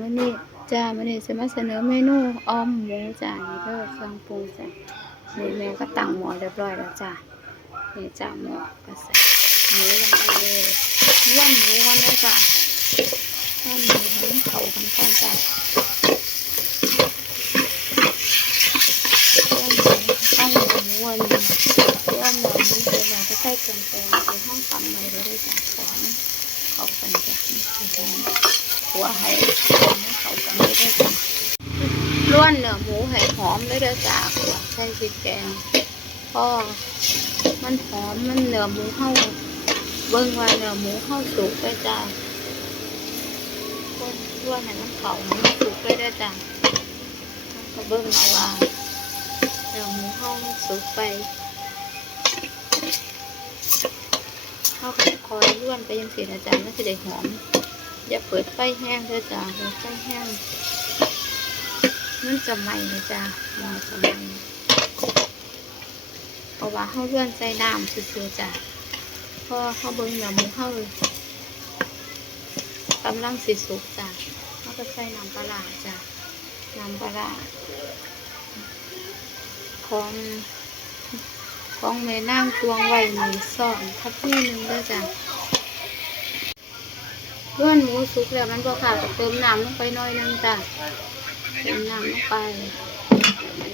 มื้อนี้จ้ามื้อนี้จะมาเสนอเมนูอ้อมหมูจ้านี่เด้อเครื่องปรุงจ้านี่แม่ก็ตั้งหม้อเรียบร้อยแล้วจ้านี่จ้าหม้อก็ใส่หมูลงไปเลยย่างหมูกันเลยจ้าย่างหมูให้มันเข้ากันก่อนจ้าย่างหมูตั้งหมูวันย่างหมูหมูเสร็จแล้วก็ใส่เครื่องแกงไปห้องฟังใหม่เลยจ้าของเขากันจ้า ขัวให้เขากันเลยด้วยจ้ะล้วนเนื้อหมูให้หอมเลยเด้จ้าหัวใส่พริกแกงพอมันหอมมันเนื้อหมูเข้าเบิ่งว่าเนื้อหมูเข้าสุกไปจ้าคนล้วนให้มันเขามันสุกไปเด้จ้าก็เบิ่งเอาว่าเนื้อหมูเข้าสุกไปเข้าก็คอยล้วนไปยังสีนะจ๊ะมันจะได้หอม อย่าเปิดไฟแห้งเด้อจ้าเปิดไฟแห้งมันจะไหม้เลยจ้าหมอจะไหม้เพราะว่าเขาเลื่อนใส่น้ำซื่อๆจ้าพอเขาเบิ้งเนื้อหมูเขากำลังสิสุกจ้าเขาก็ใส่น้ำปลาจ้าน้ำปลาของของแม่นางตวงไว้หนึ่งซองทับพี่หนึ่งด้อจ้า เลื่อนหมูสุกแล้วมันบ่ขาดเติมน้ำลงไปน่อยนึงจ้ะเติมน้ำลงไป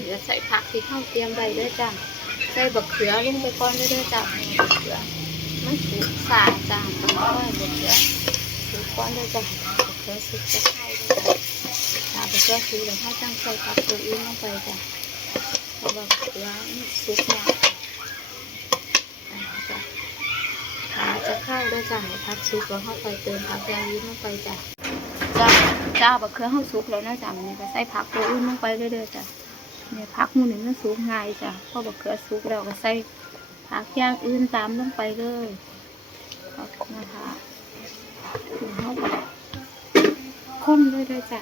เดี๋ยวใส่ผักที่เข้าเตรียมไว้ด้วยจ้ะใส่บักเขือลงไปก่อนด้วยด้วยจ้ะบักเขือมันสุกสาจ้ะต้องค่อยบักเขือสุกก่อนด้วยจ้ะบักเขือสุกจะเข้าด้วยจ้ะถ้าบักเขือสุกแล้วเขาจังใส่ผักตัวอื่นลงไปจ้ะบักเขือสุกแล้วจ้ะ ขาจะ เข้าด้วยจ้ะให้พักซุปแล้วเข้าไปเติมผักแดงยิ้มลงไปจ้ะจ้าจ้าบักเครื่องเข้าซุปแล้วนะจ้ะมันนี้ก็ใส่ผักตัวอื่นลงไปเรื่อยๆจ้ะเนี่ยผักหมูนี่งมันสุกง่ายจ้ะพอบักเครือสุกแล้วก็ใส่ผักอย่างอื่นตามลงไปเลยนะคะถึงเข้าไปข้นด้วยด้วยจ้ะ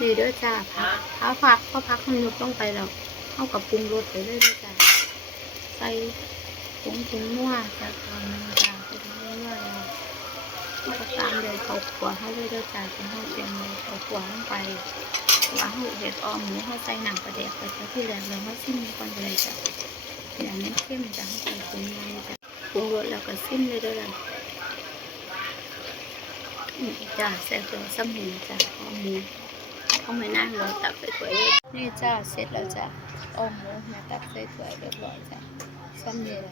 นี่ด้วยจ้ะผักถ้าผักพอผักมันยุบลงไปแล้วเข้ากับปรุงรสไปเรื่อยๆจ้ะใส่ ผงถุงนัวจากตอนนึงจ้าผงถุงนัวแล้วก็ตามเลยเขาขวาให้เลยเด้อจ้าเป็นห้องเตรียมเลยเขาขวาลงไปว่าเขาเห็ดออมหมูเขาใส่หนังประเดกไปที่แรกเราเขาซิมก่อนเลยจ้ะอย่างนี้เข้มจ้ะเขาใส่ปรุงเลยจ้ะปรุงรสแล้วก็ซิมเลยด้อล่ะนี่จ้าเสร็จแล้วซ้ำหมูจ้ะออมหมูเขาไม่นั่งเรอตักใส่ถ้วยเลยนี่จ้าเสร็จแล้วจ้ะออมหมูมาตักใส่ถ้วยเรียบร้อยจ้ะ 三个人